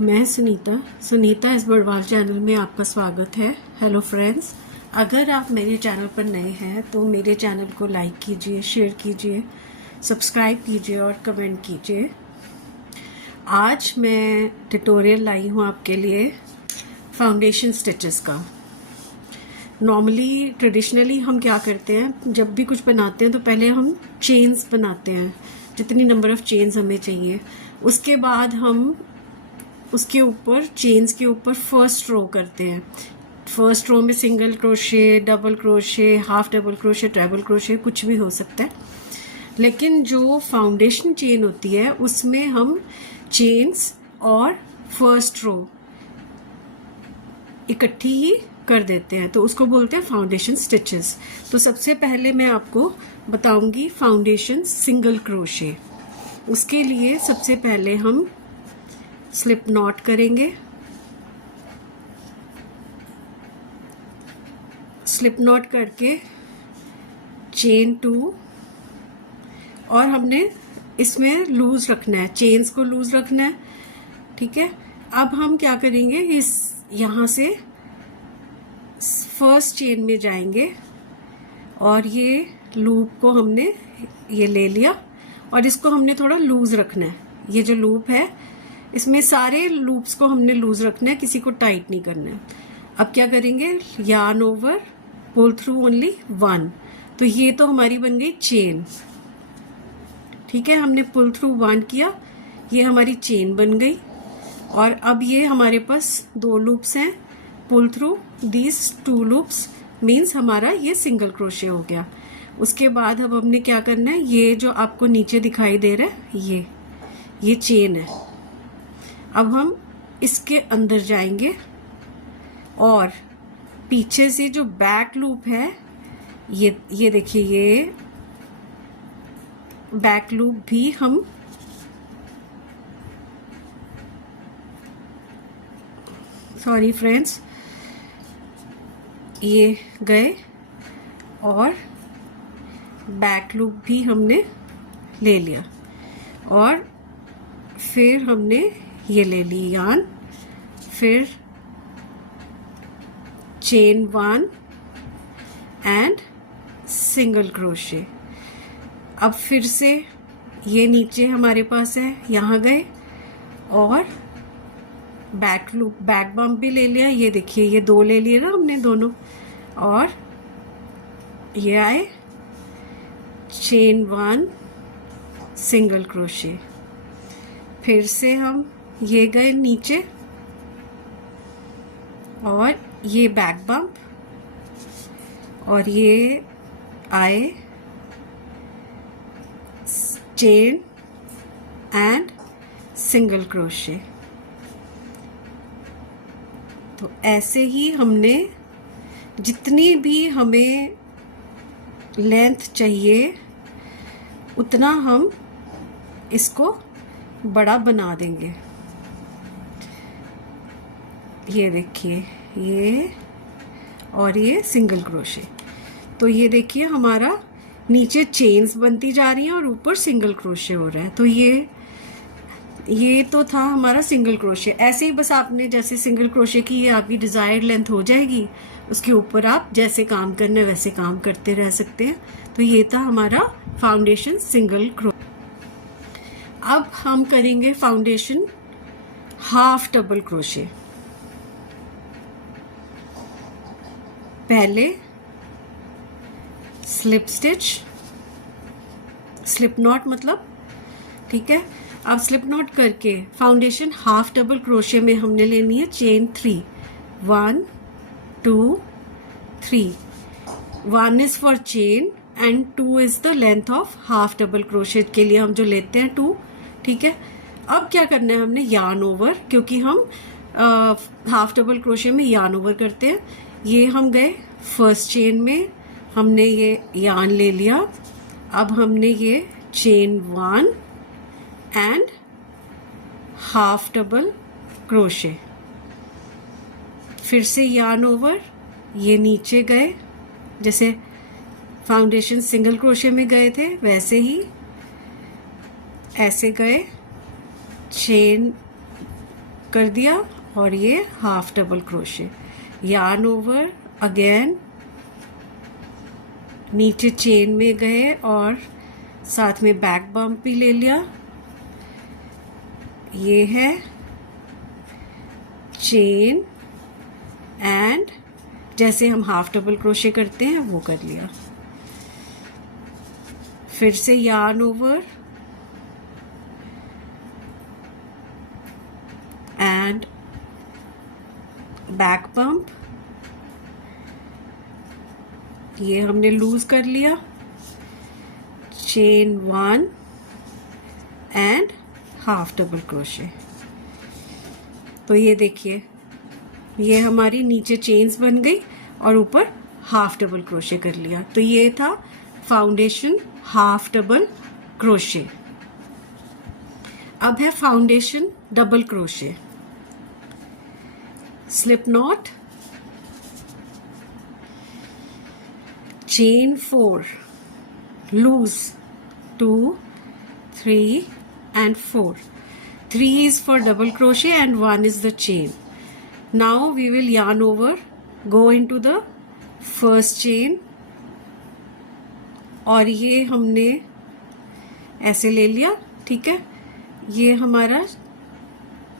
मैं सुनीता इस बड़वाल चैनल में आपका स्वागत है। हेलो फ्रेंड्स, अगर आप मेरे चैनल पर नए हैं तो मेरे चैनल को लाइक कीजिए, शेयर कीजिए, सब्सक्राइब कीजिए और कमेंट कीजिए। आज मैं ट्यूटोरियल लाई हूँ आपके लिए फाउंडेशन स्टिचेस का। नॉर्मली ट्रेडिशनली हम क्या करते हैं, जब भी कुछ बनाते हैं तो पहले हम चेन्स बनाते हैं, जितनी नंबर ऑफ चेन्स हमें चाहिए। उसके बाद हम उसके ऊपर चेन्स के ऊपर फर्स्ट रो करते हैं। फर्स्ट रो में single crochet, double crochet, half double crochet, triple crochet, कुछ भी हो सकता है। लेकिन जो फाउंडेशन चेन होती है उसमें हम चेन्स और फर्स्ट रो इकट्ठी ही कर देते हैं, तो उसको बोलते हैं फाउंडेशन स्टिचेस। तो सबसे पहले मैं आपको बताऊंगी फाउंडेशन सिंगल क्रोशे। उसके लिए सबसे पहले हम स्लिप नॉट करेंगे। स्लिप नॉट करके चेन 2, और हमने इसमें लूज रखना है, चेन्स को लूज रखना है। ठीक है, अब हम क्या करेंगे, इस यहाँ से फर्स्ट चेन में जाएंगे और ये लूप को हमने ये ले लिया और इसको हमने थोड़ा लूज रखना है। ये जो लूप है इसमें सारे लूप्स को हमने लूज रखना है, किसी को टाइट नहीं करना है। अब क्या करेंगे, yarn over, pull through only 1। तो ये तो हमारी बन गई चेन। ठीक है, हमने पुल थ्रू 1 किया, ये हमारी चेन बन गई। और अब ये हमारे पास 2 लूप्स हैं, pull through these 2 loops means हमारा ये सिंगल क्रोशे हो गया। उसके बाद अब हमने क्या करना है, ये जो आपको नीचे दिखाई दे रहा है ये चेन है। अब हम इसके अंदर जाएंगे और पीछे से जो बैक लूप है, ये देखिए, ये बैक लूप भी हम सॉरी फ्रेंड्स, ये गए और बैक लूप भी हमने ले लिया और फिर हमने ये ले ली यार्न, फिर चेन 1 एंड सिंगल क्रोशे। अब फिर से ये नीचे हमारे पास है, यहाँ गए और बैक लूप, बैक बम्प भी ले लिया। ये देखिए, ये 2 ले लिए ना हमने दोनों, और ये आए चेन 1 सिंगल क्रोशे। फिर से हम ये गए नीचे और ये बैक बम्प, और ये आए चेन एंड सिंगल क्रोशे। तो ऐसे ही हमने जितनी भी हमें लेंथ चाहिए उतना हम इसको बड़ा बना देंगे। ये देखिए, ये और ये सिंगल क्रोशे। तो ये देखिए हमारा नीचे चेन्स बनती जा रही हैं और ऊपर सिंगल क्रोशे हो रहा है। तो ये तो था हमारा सिंगल क्रोशे। ऐसे ही बस आपने जैसे सिंगल क्रोशे की ये आपकी डिजायर्ड लेंथ हो जाएगी, उसके ऊपर आप जैसे काम करना है वैसे काम करते रह सकते हैं। तो ये था हमारा फाउंडेशन सिंगल क्रोशे। अब हम करेंगे फाउंडेशन हाफ डबल क्रोशे। पहले स्लिप स्टिच, स्लिप नॉट मतलब, ठीक है। अब स्लिप नॉट करके फाउंडेशन हाफ डबल क्रोशे में हमने लेनी है chain 3, 1 2 3। 1 is for chain and 2 is the length of half double crochet के लिए हम जो लेते हैं 2। ठीक है, अब क्या करना है, हमने यार्न ओवर, क्योंकि हम हाफ डबल क्रोशे में यार्न ओवर करते हैं। ये हम गए फर्स्ट चेन में, हमने ये यार्न ले लिया। अब हमने ये chain 1 and half double crochet, फिर से यार्न ओवर, ये नीचे गए, जैसे फाउंडेशन सिंगल क्रोशे में गए थे वैसे ही ऐसे गए, चेन कर दिया और ये half double crochet, yarn over again, नीचे चेन में गए और साथ में बैक बम्प भी ले लिया। ये है चेन एंड जैसे हम हाफ डबल क्रोशे करते हैं वो कर लिया। फिर से yarn over and back bump, ये हमने लूज कर लिया, chain 1 and half double crochet. तो ये देखिए ये हमारी नीचे चेन्स बन गई और ऊपर हाफ डबल क्रोशे कर लिया। तो ये था फाउंडेशन हाफ डबल क्रोशे। अब है foundation double crochet. Slip not, chain 4, loose 2, 3 and 4. 3 is for double crochet and 1 is the chain. Now we will yarn over, go into the first chain और ये हमने ऐसे ले लिया, ठीक है। ये हमारा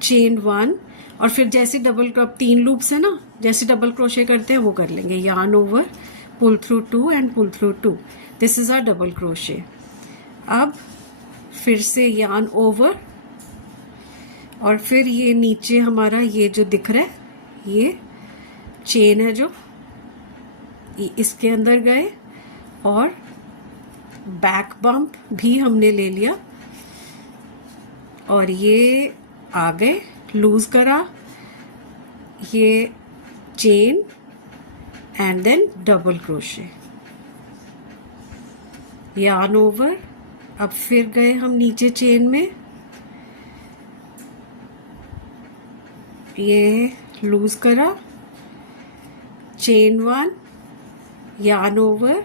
चेन 1 और फिर जैसे डबल, अब 3 लूप्स है ना, जैसे डबल क्रोशे करते हैं वो कर लेंगे। yarn over, pull through 2 and pull through 2. This is our double crochet. अब फिर से yarn over और फिर ये नीचे हमारा ये जो दिख रहा है ये चेन है जो इसके अंदर गए और बैक बम्प भी हमने ले लिया और ये आ गए, लूज करा, ये chain and then double crochet, yarn over। अब फिर गए हम नीचे चेन में, ये लूज करा, chain 1, yarn over,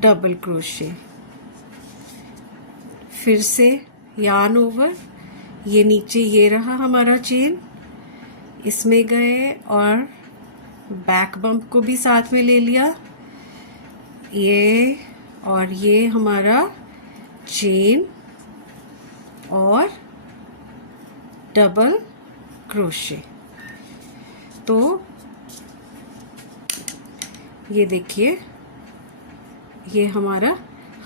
double crochet, फिर से yarn over, ये नीचे ये रहा हमारा चेन, इसमें गए और बैक बम्प को भी साथ में ले लिया, ये और ये हमारा चेन और डबल क्रोशे। तो ये देखिए ये हमारा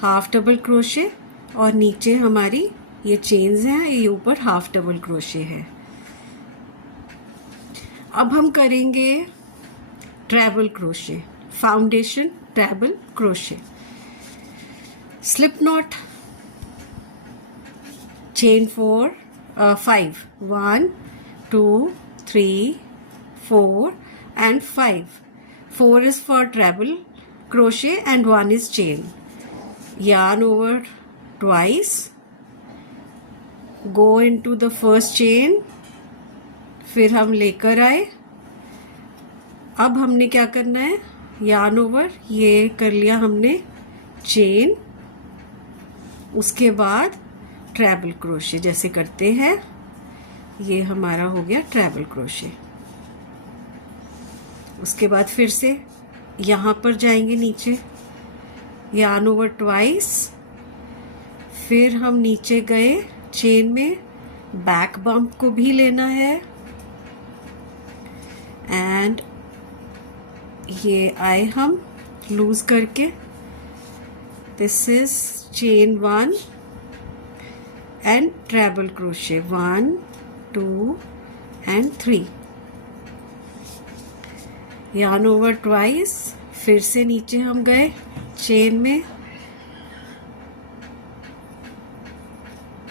हाफ डबल क्रोशे और नीचे हमारी ये चेन्स हैं, ये ऊपर हाफ डबल क्रोशे है। अब हम करेंगे treble crochet, foundation treble crochet. Slip knot, chain 5, 1 2 3 4 and 5. 4 is for treble crochet and 1 is chain. Yarn over twice, go into the first chain, फिर हम लेकर आए। अब हमने क्या करना है, yarn over, ये कर लिया हमने चेन, उसके बाद ट्रैबल क्रोशे जैसे करते हैं, ये हमारा हो गया ट्रैबल क्रोशे। उसके बाद फिर से यहाँ पर जाएंगे नीचे, yarn over twice, फिर हम नीचे गए चेन में, बैक बम्प को भी लेना है एंड ये आए हम लूज करके, this is chain 1 and treble crochet 1 2 and 3, yarn over twice, फिर से नीचे हम गए चेन में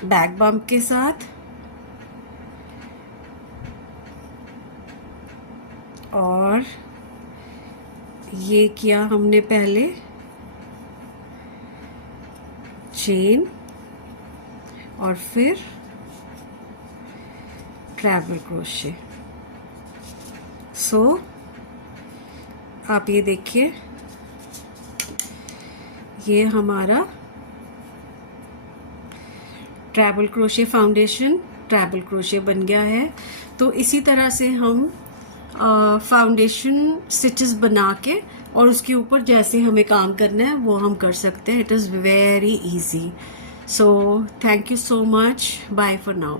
बैक बम्प के साथ और ये किया हमने पहले चेन और फिर ट्रैबल क्रोशे। सो आप ये देखिए ये हमारा treble crochet foundation treble crochet बन गया है। तो इसी तरह से हम फाउंडेशन स्टिचेस बना के और उसके ऊपर जैसे हमें काम करना है वो हम कर सकते हैं। It is very easy. So thank you so much, bye for now.